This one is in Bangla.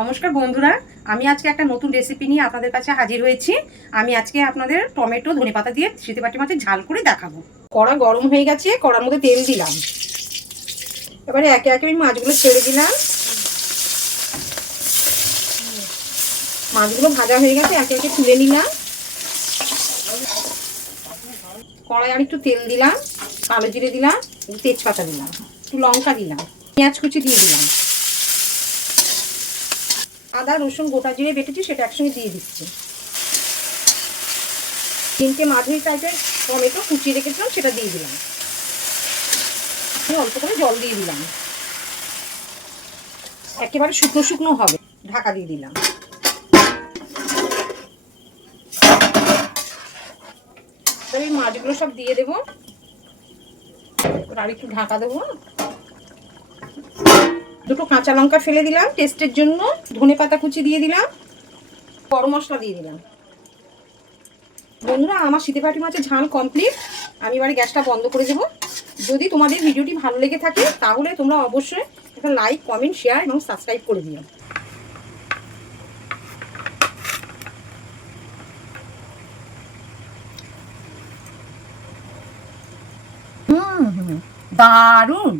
নমস্কার বন্ধুরা, আমি আজকে একটা নতুন রেসিপি নিয়ে আপনাদের কাছে হাজির হয়েছি। আমি আজকে আপনাদের টমেটো ধনেপাতা দিয়ে সিতেপাটি মাছের ঝাল করে দেখাবো। কড়া গরম হয়ে গেছে, কড়ার মধ্যে তেল দিলাম। এবারে একে একে আমি মাছগুলো ছেড়ে দিলাম। মাছগুলো ভাজা হয়ে গেছে, একে একে তুলে নিলাম। কড়াই আর একটু তেল দিলাম, কালো জিরে দিলাম, তেজপাতা দিলাম, একটু লঙ্কা দিলাম, পেঁয়াজ কুচি দিয়ে দিলাম, আদা রসুন গোটা জিরে বেটেছি সেটা একসঙ্গে দিয়ে দিচ্ছি। 3টে মাঝারি টাইপের টমেটো কুচিয়ে রেখেছিলাম সেটা দিয়ে দিলাম। অল্প করে জল দিয়ে দিলাম, একেবারে শুকনো শুকনো হবে। ঢাকা দিয়ে দিলাম। এই মাছগুলো সব দিয়ে দেবো, আর একটু ঢাকা দেবো। দুটো কাঁচা লঙ্কা ফেলে দিলাম টেস্টের জন্য, ধনেপাতা কুচি দিয়ে দিলাম, গরম মশলা দিয়ে দিলাম। বন্ধুরা, আমার সিতেপাটি মাছের ঝাল কমপ্লিট। আমি এবারে গ্যাসটা বন্ধ করে দেবো। যদি তোমাদের ভিডিওটি ভালো লেগে থাকে তাহলে তোমরা অবশ্যই একটা লাইক, কমেন্ট, শেয়ার এবং সাবস্ক্রাইব করে দিও। দারুণ।